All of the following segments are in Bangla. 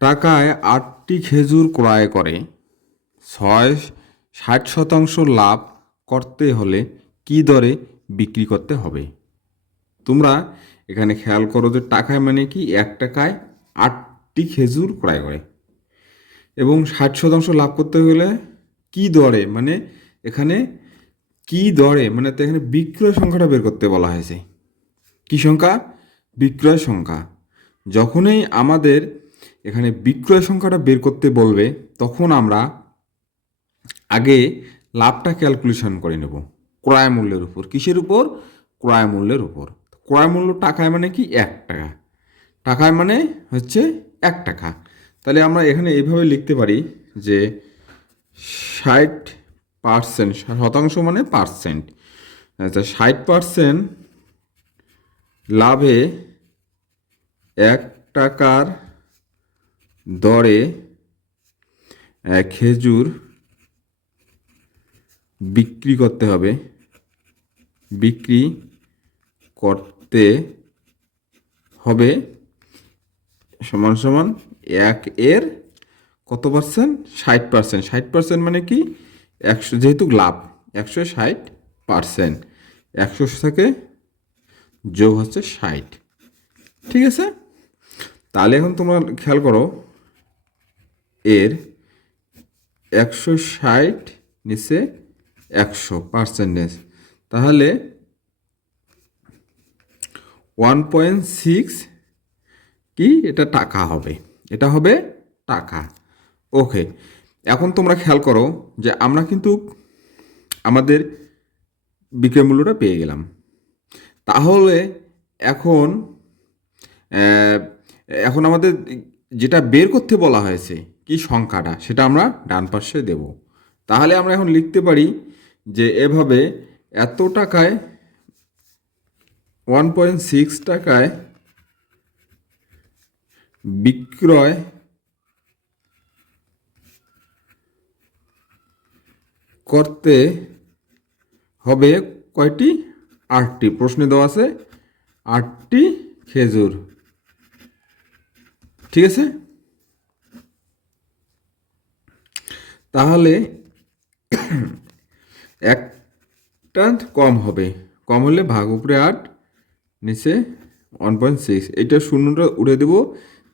টাকায় আটটি খেজুর ক্রয় করে। ছয়, ষাট শতাংশ লাভ করতে হলে কি দরে বিক্রি করতে হবে? তোমরা এখানে খেয়াল করো যে টাকায় মানে কি? এক টাকায় আটটি খেজুর ক্রয় করে। এবং ষাট শতাংশ লাভ করতে হলে কি দরে? মানে এখানে কি দরে? মানে তো এখানে বিক্রয় সংখ্যাটা বের করতে বলা হয়েছে। কি সংখ্যা? বিক্রয় সংখ্যা। যখনই আমাদের এখানে বিক্রয় সংখ্যাটা বের করতে বলবে, তখন আমরা আগে লাভটা ক্যালকুলেশন করে নেব, ক্রয় মূল্যের উপর। কিসের উপর? ক্রয় মূল্যের উপর। ক্রয় মূল্য টাকায় মানে কি? এক টাকা। টাকায় মানে হচ্ছে এক টাকা। তাহলে আমরা এখানে এইভাবে লিখতে পারি যে ষাট পার্সেন্ট শতাংশ মানে পার্সেন্ট আচ্ছা ষাট পার্সেন্ট লাভে এক টাকার দরে খেজুর বিক্রি করতে হবে। বিক্রি করতে হবে সমান সমান এক এর কত পার্সেন্ট ষাট পার্সেন্ট ষাট পার্সেন্ট মানে কি? একশো যেহেতু লাভ, একশো ষাট পার্সেন্ট একশো থেকে যোগ হচ্ছে ষাট। ঠিক আছে? তাহলে এখন তোমরা খেয়াল করো এর একশো ষাট নিচে একশো পার্সেন্টেজ তাহলে ওয়ান পয়েন্ট সিক্স কি? এটা টাকা হবে। এটা হবে টাকা। ওকে, এখন তোমরা খেয়াল করো যে আমরা কিন্তু আমাদের বিক্রয় মূল্যটা পেয়ে গেলাম। তাহলে এখন এখন আমাদের যেটা বের করতে বলা হয়েছে কি সংখ্যাটা? সেটা আমরা ডান পাশে দেব। তাহলে আমরা এখন লিখতে পারি যে এভাবে এত টাকায় ওয়ান পয়েন্ট সিক্স টাকায় বিক্রয় করতে হবে কয়টি? আটটি। প্রশ্নে দেওয়া আছে আটটি খেজুর। ঠিক আছে? তাহলে একটা কম হবে। কম হলে ভাগ উপরে আট, নিচে ওয়ান পয়েন্ট সিক্স এইটা শূন্যটা উড়ে দেবো,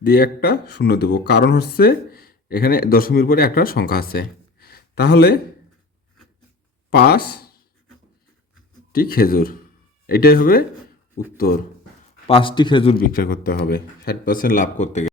দিয়ে একটা শূন্য দেবো। কারণ হচ্ছে এখানে দশমীর পরে একটা সংখ্যা আছে। তাহলে পাঁচটি খেজুর, এটাই হবে উত্তর। পাঁচটি খেজুর বিক্রয় করতে হবে। ষাট পার্সেন্ট লাভ করতে গেলে।